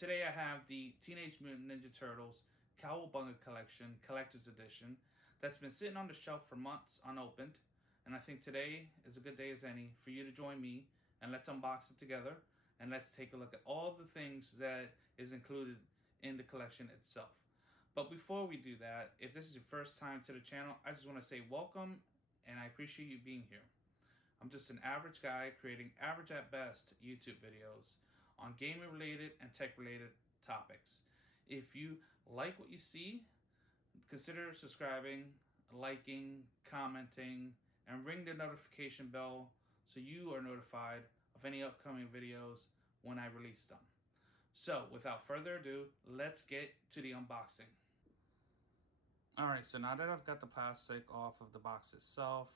Today I have the Teenage Mutant Ninja Turtles Cowabunga Collection Collector's Edition that's been sitting on the shelf for months unopened, and I think today is a good day as any for you to join me and let's unbox it together and let's take a look at all the things that is included in the collection itself. But before we do that, if this is your first time to the channel, I just want to say welcome and I appreciate you being here. I'm just an average guy creating average at best YouTube videos on gaming related and tech related topics. If you like what you see, consider subscribing, liking, commenting, and ring the notification bell so you are notified of any upcoming videos when I release them. So without further ado, let's get to the unboxing. Alright, so now that I've got the plastic off of the box itself,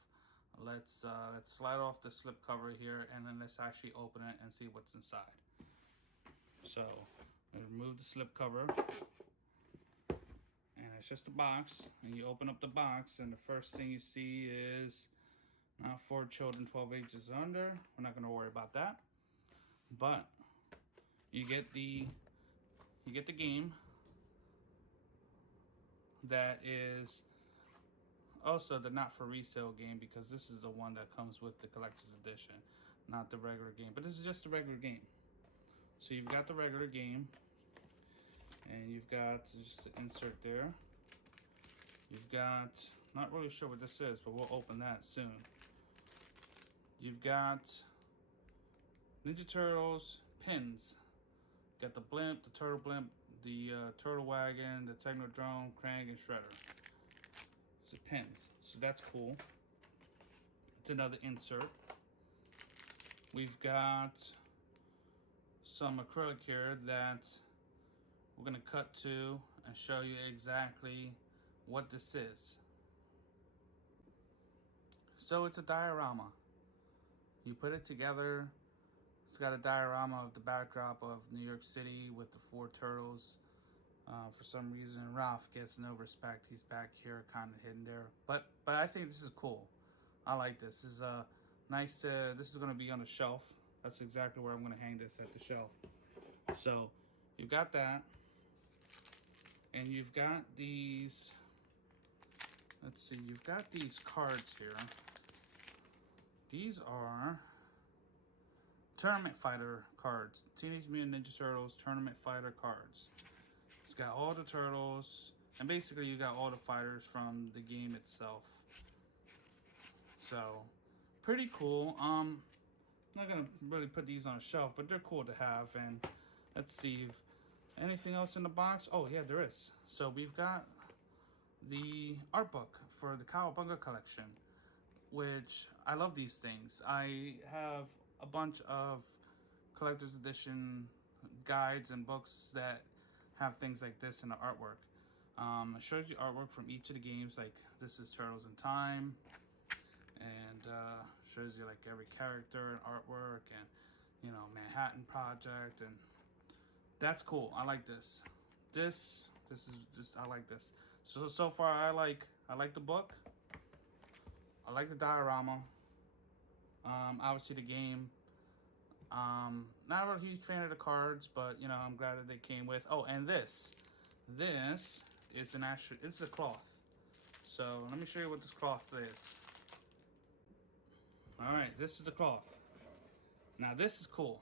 let's slide off the slip cover here and then let's actually open it and see what's inside. So remove the slip cover, and it's just a box, and you open up the box and the first thing you see is not for children 12 ages under. We're not going to worry about that, but you get the game that is also the not for resale game, because this is the one that comes with the collector's edition, not the regular game, but this is just the regular game. So you've got the regular game, and you've got just the insert there. You've got, not really sure what this is, but we'll open that soon. You've got Ninja Turtles pins. Got the blimp, the turtle blimp, the turtle wagon, the Technodrome, Krang, and Shredder. So pins, so that's cool. It's another insert. We've got some acrylic here that we're gonna cut to and show you exactly what this is. So it's a diorama. You put it together. It's got a diorama of the backdrop of New York City with the 4 turtles. For some reason, Ralph gets no respect. He's back here, kind of hidden there. But I think this is cool. I like this. This is nice. This is gonna be on the shelf. That's exactly where I'm going to hang this, at the shelf. So you've got that, and you've got these, let's see, you've got these cards here. These are Tournament Fighter cards, Teenage Mutant Ninja Turtles Tournament Fighter cards. It's got all the turtles, and basically you got all the fighters from the game itself. So pretty cool. I'm not gonna really put these on a shelf, but they're cool to have. And let's see if anything else in the box. Oh yeah, there is. So we've got the art book for the Cowabunga Collection, which I love these things. I have a bunch of collector's edition guides and books that have things like this in the artwork. It shows you artwork from each of the games, like this is Turtles in Time, and shows you like every character and artwork, and you know, Manhattan Project, and that's cool. I like this. This is just, I like this. So far I like the book. I like the diorama. Obviously the game. Not a huge fan of the cards, but you know, I'm glad that they came with. Oh, and this is an actual, it's a cloth. So let me show you what this cloth is. All right, this is a cloth. Now this is cool.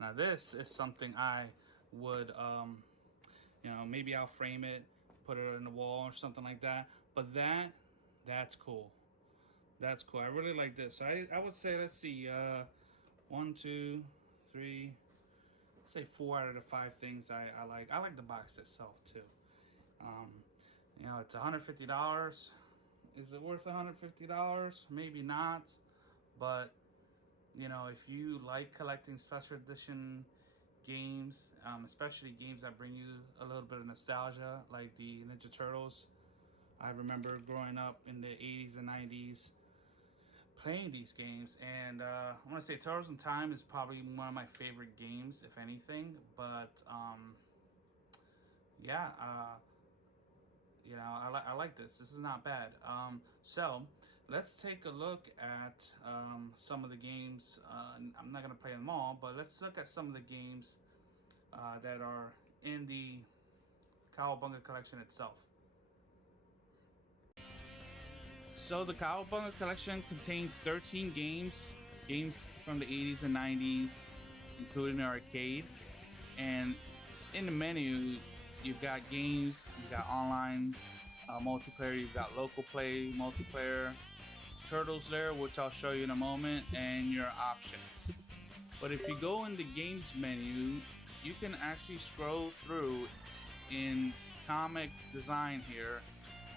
Now this is something I would, you know, maybe I'll frame it, put it on the wall or something like that. But that's cool. That's cool. I really like this. I would say, let's see, 1, 2, 3, let's say 4 out of the 5 things I like. I like the box itself too. You know, it's $150. Is it worth $150? Maybe not, but you know, if you like collecting special edition games, especially games that bring you a little bit of nostalgia, like the Ninja Turtles. I remember growing up in the 80s and 90s playing these games, and I want to say Turtles in Time is probably one of my favorite games, if anything. But yeah, you know, I like this. This is not bad. So let's take a look at some of the games. I'm not gonna play them all, but let's look at some of the games that are in the Cowabunga Collection itself. So the Cowabunga Collection contains 13 games from the 80s and 90s, including the arcade. And in the menu, you've got games, you've got online multiplayer, you've got local play multiplayer, Turtles Lair, which I'll show you in a moment, and your options. But if you go in the games menu, you can actually scroll through in comic design here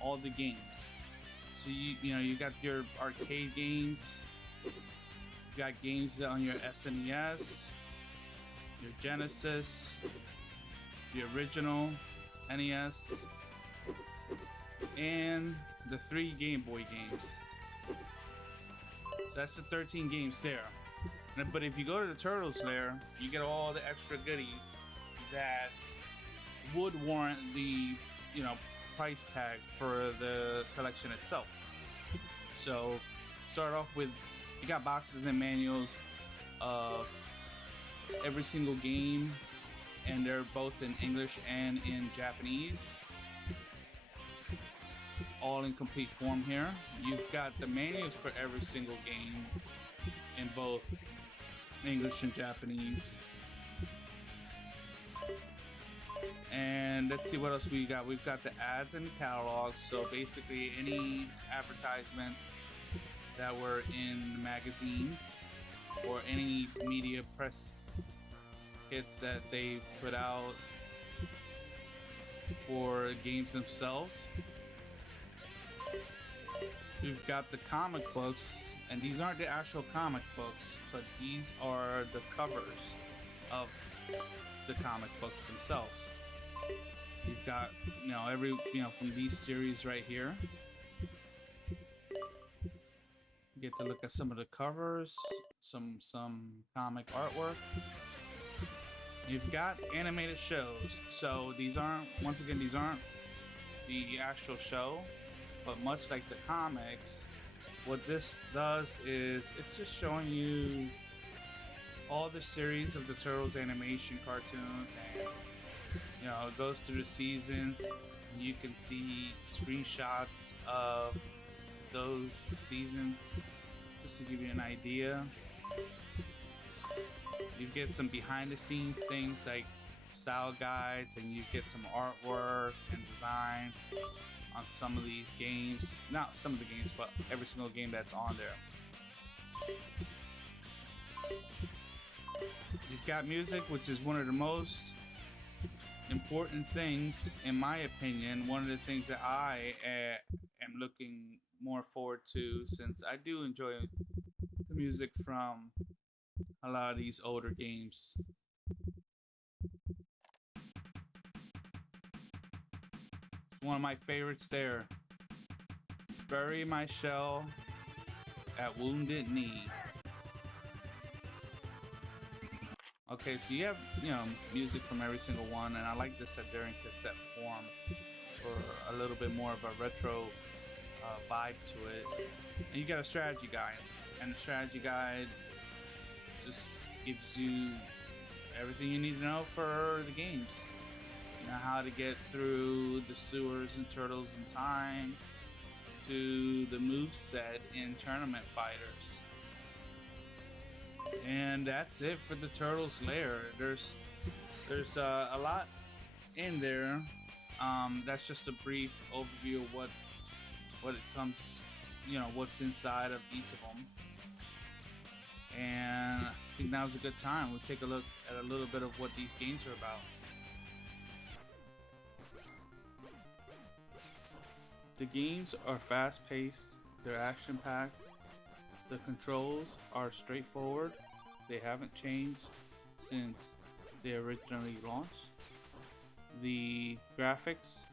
all the games. So you got your arcade games, you got games on your SNES, your Genesis, the original NES, and the 3 Game Boy games. So that's the 13 games there. But if you go to the Turtles Lair, you get all the extra goodies that would warrant the price tag for the collection itself. So start off with, you got boxes and manuals of every single game, and they're both in English and in Japanese, all in complete form here. You've got the manuals for every single game in both English and Japanese. And let's see what else we got. We've got the ads and the catalogs. So basically any advertisements that were in magazines or any media press kits that they put out for games themselves. We've got the comic books, and these aren't the actual comic books, but these are the covers of the comic books themselves. You've got, every, from these series right here. You get to look at some of the covers, some comic artwork. You've got animated shows. So these aren't the actual show, but much like the comics, what this does is it's just showing you all the series of the Turtles animation cartoons, and it goes through the seasons. You can see screenshots of those seasons just to give you an idea. You get some behind the scenes things like style guides, and you get some artwork and designs on some of these games. Not some of the games, but every single game that's on there. You've got music, which is one of the most important things, in my opinion. One of the things that I am looking more forward to, since I do enjoy the music from a lot of these older games. It's one of my favorites there. Bury My Shell at Wounded Knee. Okay, so you have, music from every single one, and I like this that they're in cassette form for a little bit more of a retro vibe to it. And you got a strategy guide, and the strategy guide just gives you everything you need to know for the games. How to get through the sewers and turtles in time, to the moveset in Tournament Fighters. And that's it for the Turtles Lair. There's a lot in there. That's just a brief overview of what it comes, what's inside of each of them. And I think now's a good time. We'll take a look at a little bit of what these games are about. The games are fast-paced, they're action-packed, the controls are straightforward, they haven't changed since they originally launched. The graphics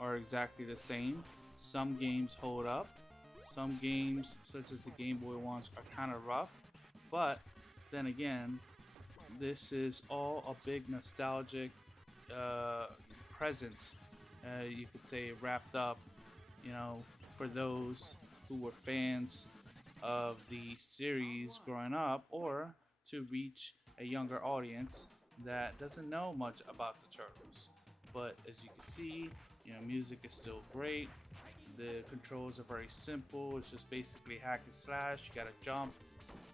are exactly the same. Some games hold up, some games, such as the Game Boy ones, are kind of rough, but then again, this is all a big nostalgic present, you could say, wrapped up, for those who were fans of the series growing up, or to reach a younger audience that doesn't know much about the Turtles. But as you can see, music is still great. The controls are very simple. It's just basically hack and slash. You gotta jump.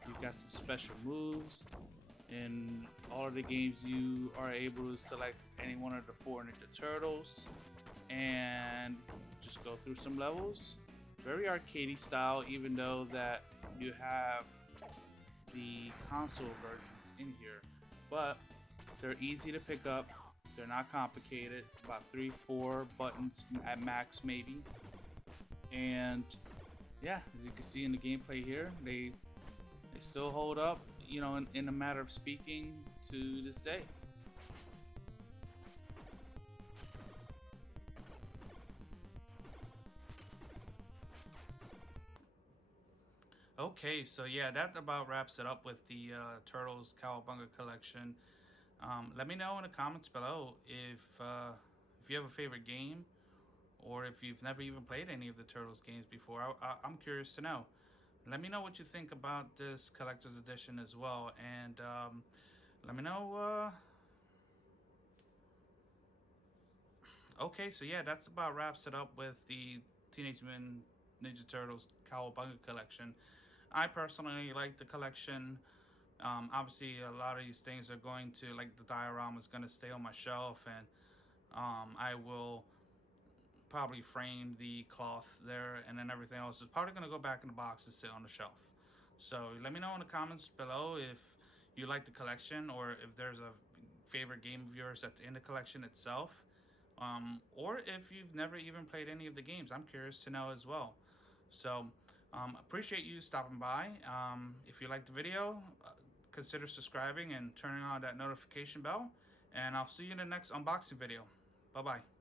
You got some special moves. In all of the games, you are able to select any one of the 4 Ninja Turtles and just go through some levels. Very arcadey style, even though that you have the console versions in here. But they're easy to pick up. They're not complicated. About 3, 4 buttons at max, maybe. And yeah, as you can see in the gameplay here, they still hold up, in a matter of speaking to this day. Okay, so yeah, that about wraps it up with the Turtles Cowabunga Collection. Let me know in the comments below if you have a favorite game, or if you've never even played any of the Turtles games before. I'm curious to know. Let me know what you think about this collector's edition as well, and let me know. Okay, so yeah, that's about wraps it up with the Teenage Mutant Ninja Turtles Cowabunga Collection. I personally like the collection. Obviously, a lot of these things are going to, like the diorama is going to stay on my shelf, and I will probably frame the cloth there, and then everything else is probably going to go back in the box and sit on the shelf. So let me know in the comments below if you like the collection, or if there's a favorite game of yours that's in the collection itself, or if you've never even played any of the games. I'm curious to know as well. So appreciate you stopping by. If you liked the video, consider subscribing and turning on that notification bell, and I'll see you in the next unboxing video. Bye bye.